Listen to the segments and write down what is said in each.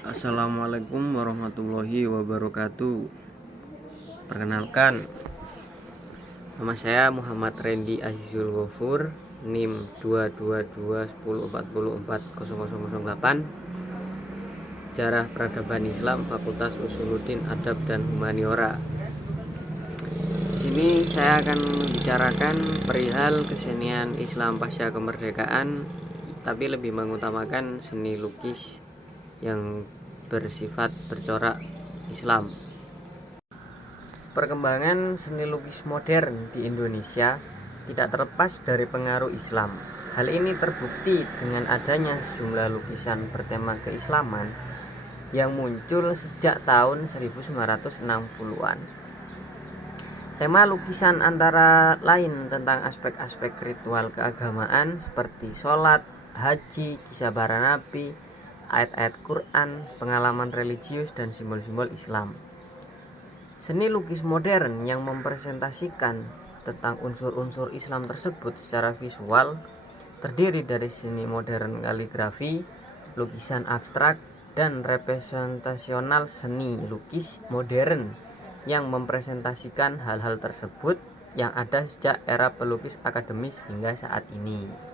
Assalamualaikum warahmatullahi wabarakatuh. Perkenalkan, nama saya Muhammad Randy Azizul Ghafur, NIM 22210440008, Sejarah Peradaban Islam, Fakultas Usuluddin Adab dan Humaniora. Di sini saya akan membicarakan perihal kesenian Islam pasca kemerdekaan, tapi lebih mengutamakan seni lukis yang bersifat bercorak Islam. Perkembangan seni lukis modern di Indonesia tidak terlepas dari pengaruh Islam. Hal ini terbukti dengan adanya sejumlah lukisan bertema keislaman yang muncul sejak tahun 1960-an. Tema lukisan antara lain tentang aspek-aspek ritual keagamaan seperti sholat, haji, kisah para nabi, ayat-ayat Quran, pengalaman religius, dan simbol-simbol Islam. Seni lukis modern yang mempresentasikan tentang unsur-unsur Islam tersebut secara visual terdiri dari seni modern kaligrafi, lukisan abstrak, dan representasional. Seni lukis modern yang mempresentasikan hal-hal tersebut yang ada sejak era pelukis akademis hingga saat ini.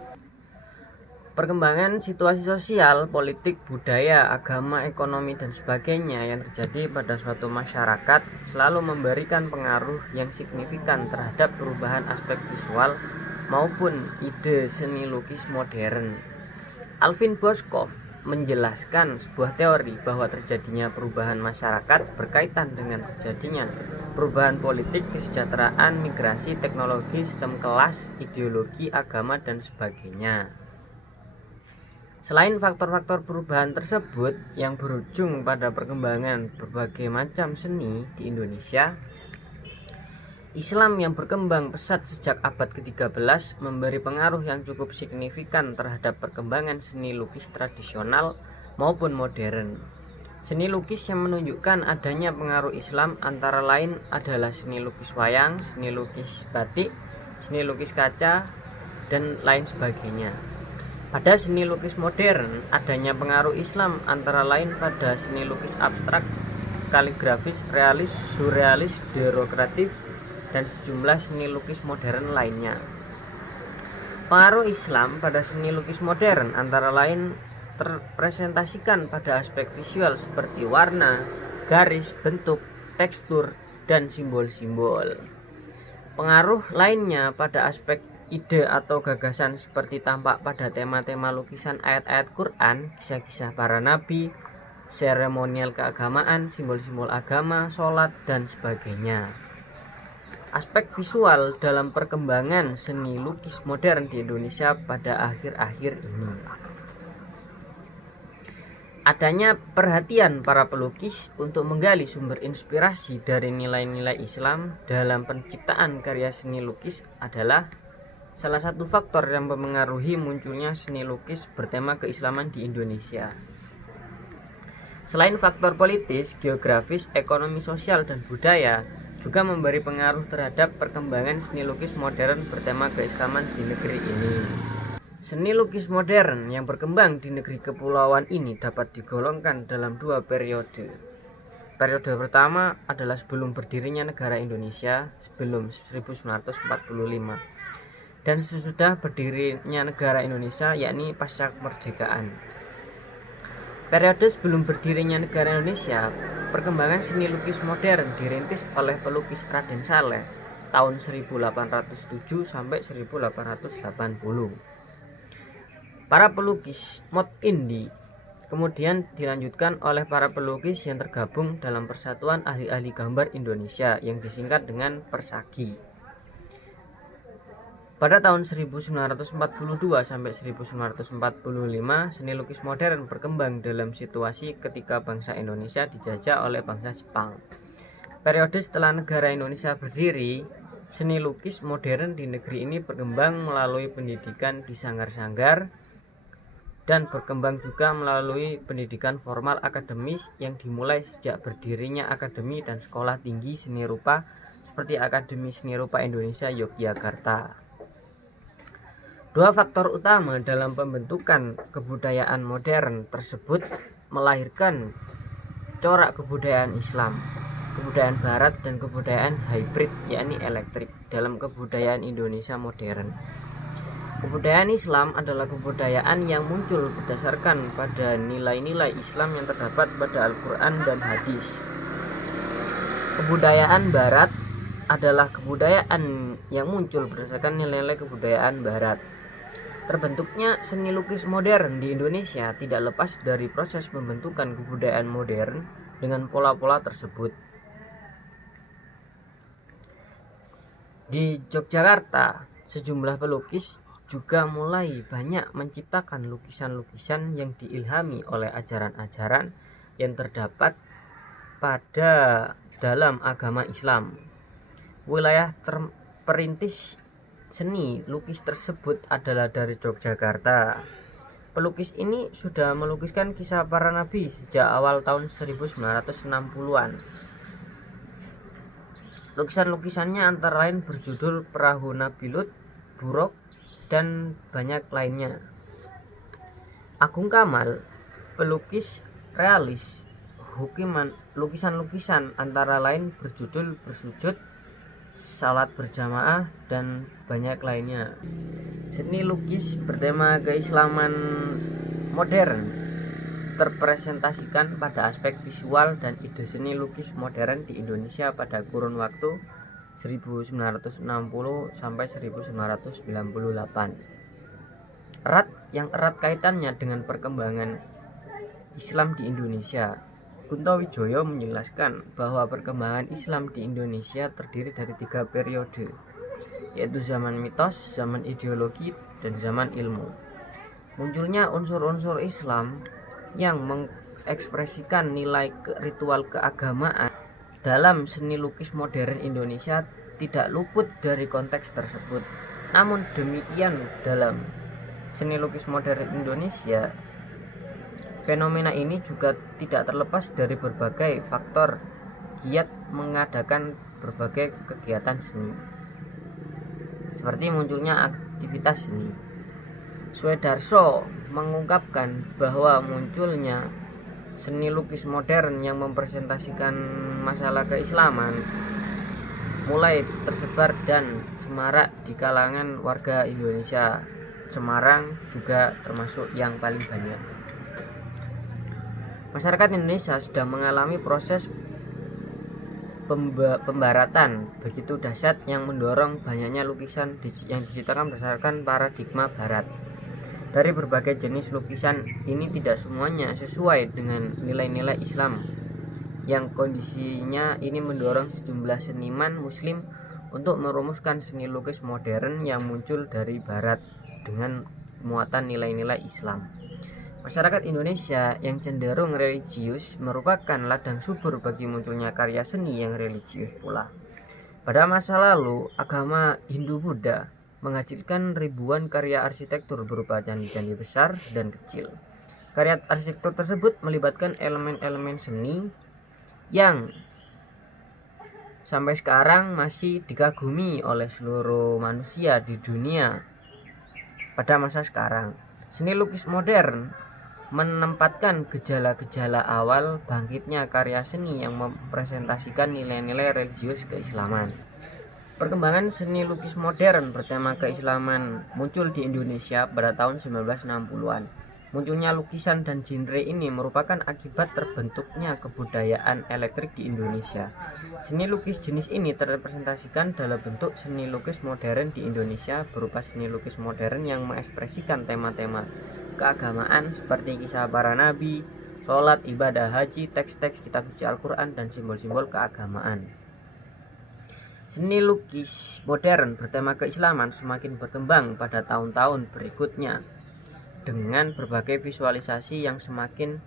Perkembangan situasi sosial, politik, budaya, agama, ekonomi, dan sebagainya yang terjadi pada suatu masyarakat selalu memberikan pengaruh yang signifikan terhadap perubahan aspek visual maupun ide seni lukis modern. Alvin Boscov menjelaskan sebuah teori bahwa terjadinya perubahan masyarakat berkaitan dengan terjadinya perubahan politik, kesejahteraan, migrasi, teknologi, sistem kelas, ideologi, agama, dan sebagainya. Selain faktor-faktor perubahan tersebut yang berujung pada perkembangan berbagai macam seni di Indonesia, Islam yang berkembang pesat sejak abad ke-13 memberi pengaruh yang cukup signifikan terhadap perkembangan seni lukis tradisional maupun modern. Seni lukis yang menunjukkan adanya pengaruh Islam antara lain adalah seni lukis wayang, seni lukis batik, seni lukis kaca, dan lain sebagainya. Pada seni lukis modern, adanya pengaruh Islam antara lain pada seni lukis abstrak, kaligrafis, realis, surrealis, dekoratif, dan sejumlah seni lukis modern lainnya. Pengaruh Islam pada seni lukis modern antara lain terpresentasikan pada aspek visual seperti warna, garis, bentuk, tekstur, dan simbol-simbol. Pengaruh lainnya pada aspek ide atau gagasan seperti tampak pada tema-tema lukisan ayat-ayat Quran, kisah-kisah para nabi, seremonial keagamaan, simbol-simbol agama, sholat, dan sebagainya. Aspek visual dalam perkembangan seni lukis modern di Indonesia pada akhir-akhir ini. Adanya perhatian para pelukis untuk menggali sumber inspirasi dari nilai-nilai Islam dalam penciptaan karya seni lukis adalah salah satu faktor yang mempengaruhi munculnya seni lukis bertema keislaman di Indonesia. Selain faktor politis, geografis, ekonomi, sosial, dan budaya juga memberi pengaruh terhadap perkembangan seni lukis modern bertema keislaman di negeri ini. Seni lukis modern yang berkembang di negeri kepulauan ini dapat digolongkan dalam dua periode. Periode pertama adalah sebelum berdirinya negara Indonesia, sebelum 1945. Dan sesudah berdirinya negara Indonesia, yakni pasca kemerdekaan. Periode sebelum berdirinya negara Indonesia, perkembangan seni lukis modern dirintis oleh pelukis Raden Saleh tahun 1807 sampai 1880. Para pelukis mod indie kemudian dilanjutkan oleh para pelukis yang tergabung dalam Persatuan Ahli-Ahli Gambar Indonesia yang disingkat dengan Persagi. Pada tahun 1942 sampai 1945, seni lukis modern berkembang dalam situasi ketika bangsa Indonesia dijajah oleh bangsa Jepang. Periode setelah negara Indonesia berdiri, seni lukis modern di negeri ini berkembang melalui pendidikan di sanggar-sanggar dan berkembang juga melalui pendidikan formal akademis yang dimulai sejak berdirinya akademi dan sekolah tinggi seni rupa seperti Akademi Seni Rupa Indonesia Yogyakarta. Dua faktor utama dalam pembentukan kebudayaan modern tersebut melahirkan corak kebudayaan Islam, kebudayaan barat dan kebudayaan hybrid yakni elektrik dalam kebudayaan Indonesia modern. Kebudayaan Islam adalah kebudayaan yang muncul berdasarkan pada nilai-nilai Islam yang terdapat pada Al-Quran dan hadis. Kebudayaan barat adalah kebudayaan yang muncul berdasarkan nilai-nilai kebudayaan barat. Terbentuknya seni lukis modern di Indonesia tidak lepas dari proses pembentukan kebudayaan modern dengan pola-pola tersebut. Di Yogyakarta, sejumlah pelukis juga mulai banyak menciptakan lukisan-lukisan yang diilhami oleh ajaran-ajaran yang terdapat pada dalam agama Islam. Wilayah perintis seni lukis tersebut adalah dari Yogyakarta. Pelukis ini sudah melukiskan kisah para nabi sejak awal tahun 1960-an. Lukisan-lukisannya antara lain berjudul Perahu Nabi Lut, Buruk, dan banyak lainnya. Agung Kamal, pelukis realis, lukisan-lukisan antara lain berjudul Bersujud, Salat Berjamaah, dan banyak lainnya. Seni lukis bertema keislaman modern terpresentasikan pada aspek visual dan ide seni lukis modern di Indonesia pada kurun waktu 1960 sampai 1998. Erat kaitannya dengan perkembangan Islam di Indonesia. Kunto Wijoyo menjelaskan bahwa perkembangan Islam di Indonesia terdiri dari 3 periode, yaitu zaman mitos, zaman ideologi, dan zaman ilmu. Munculnya unsur-unsur Islam yang mengekspresikan nilai ritual keagamaan dalam seni lukis modern Indonesia tidak luput dari konteks tersebut. Namun demikian, dalam seni lukis modern Indonesia, fenomena ini juga tidak terlepas dari berbagai faktor giat mengadakan berbagai kegiatan seni, seperti munculnya aktivitas seni. Suedarso mengungkapkan bahwa munculnya seni lukis modern yang mempresentasikan masalah keislaman mulai tersebar dan semarak di kalangan warga Indonesia. Semarang juga termasuk yang paling banyak. Masyarakat Indonesia sedang mengalami proses pembaratan begitu dahsyat yang mendorong banyaknya lukisan yang diciptakan berdasarkan paradigma barat. Dari berbagai jenis lukisan ini tidak semuanya sesuai dengan nilai-nilai Islam, yang kondisinya ini mendorong sejumlah seniman muslim untuk merumuskan seni lukis modern yang muncul dari barat dengan muatan nilai-nilai Islam. Masyarakat Indonesia yang cenderung religius merupakan ladang subur bagi munculnya karya seni yang religius pula. Pada masa lalu, agama Hindu-Buddha menghasilkan ribuan karya arsitektur berupa candi-candi besar dan kecil. Karya arsitektur tersebut melibatkan elemen-elemen seni yang sampai sekarang masih dikagumi oleh seluruh manusia di dunia pada masa sekarang. Seni lukis modern menempatkan gejala-gejala awal bangkitnya karya seni yang mempresentasikan nilai-nilai religius keislaman. Perkembangan seni lukis modern bertema keislaman muncul di Indonesia pada tahun 1960-an. Munculnya lukisan dan genre ini merupakan akibat terbentuknya kebudayaan elektrik di Indonesia. Seni lukis jenis ini terrepresentasikan dalam bentuk seni lukis modern di Indonesia berupa seni lukis modern yang mengekspresikan tema-tema keagamaan seperti kisah para nabi, sholat, ibadah haji, teks-teks kitab suci Al-Quran, dan simbol-simbol keagamaan. Seni lukis modern bertema keislaman semakin berkembang pada tahun-tahun berikutnya dengan berbagai visualisasi yang semakin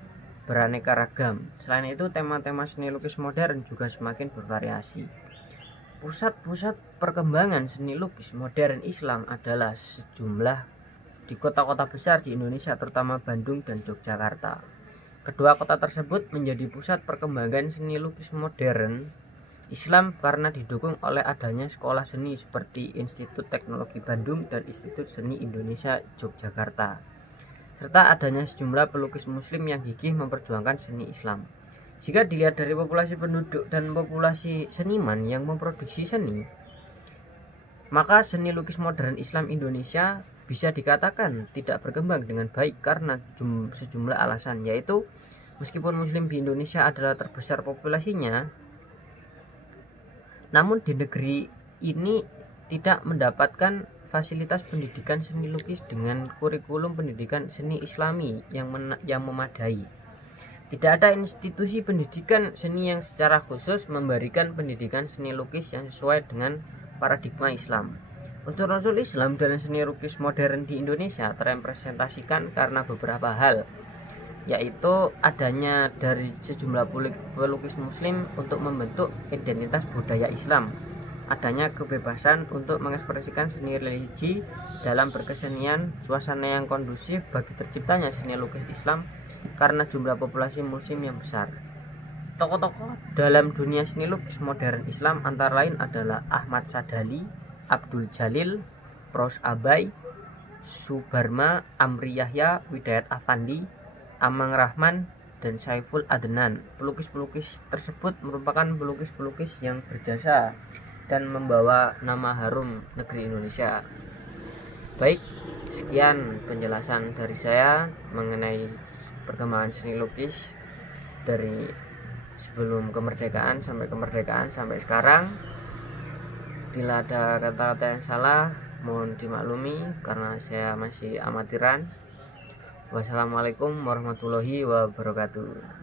beraneka ragam. Selain itu, tema-tema seni lukis modern juga semakin bervariasi. Pusat-pusat perkembangan seni lukis modern Islam adalah sejumlah di kota-kota besar di Indonesia, terutama Bandung dan Yogyakarta. Kedua kota tersebut menjadi pusat perkembangan seni lukis modern Islam karena didukung oleh adanya sekolah seni seperti Institut Teknologi Bandung dan Institut Seni Indonesia Yogyakarta. serta adanya sejumlah pelukis muslim yang gigih memperjuangkan seni Islam. Jika dilihat dari populasi penduduk dan populasi seniman yang memproduksi seni, maka seni lukis modern Islam Indonesia bisa dikatakan tidak berkembang dengan baik karena sejumlah alasan, yaitu meskipun muslim di Indonesia adalah terbesar populasinya, namun di negeri ini tidak mendapatkan fasilitas pendidikan seni lukis dengan kurikulum pendidikan seni Islami yang memadai. Tidak ada institusi pendidikan seni yang secara khusus memberikan pendidikan seni lukis yang sesuai dengan paradigma Islam. Unsur-unsur Islam dalam seni lukis modern di Indonesia terrepresentasikan karena beberapa hal, yaitu adanya dari sejumlah pelukis muslim untuk membentuk identitas budaya Islam, adanya kebebasan untuk mengekspresikan seni religi dalam berkesenian, suasana yang kondusif bagi terciptanya seni lukis Islam karena jumlah populasi muslim yang besar. Tokoh-tokoh dalam dunia seni lukis modern Islam antara lain adalah Ahmad Sadali, Abdul Jalil, Pros Abai, Subarma, Amri Yahya, Widayat Afandi, Amang Rahman, dan Saiful Adnan. Pelukis-pelukis tersebut merupakan pelukis-pelukis yang berjasa dan membawa nama harum negeri Indonesia. Baik, sekian penjelasan dari saya mengenai perkembangan seni lukis dari sebelum kemerdekaan sampai kemerdekaan sampai sekarang. Bila ada kata-kata yang salah, mohon dimaklumi karena saya masih amatiran. Wassalamualaikum warahmatullahi wabarakatuh.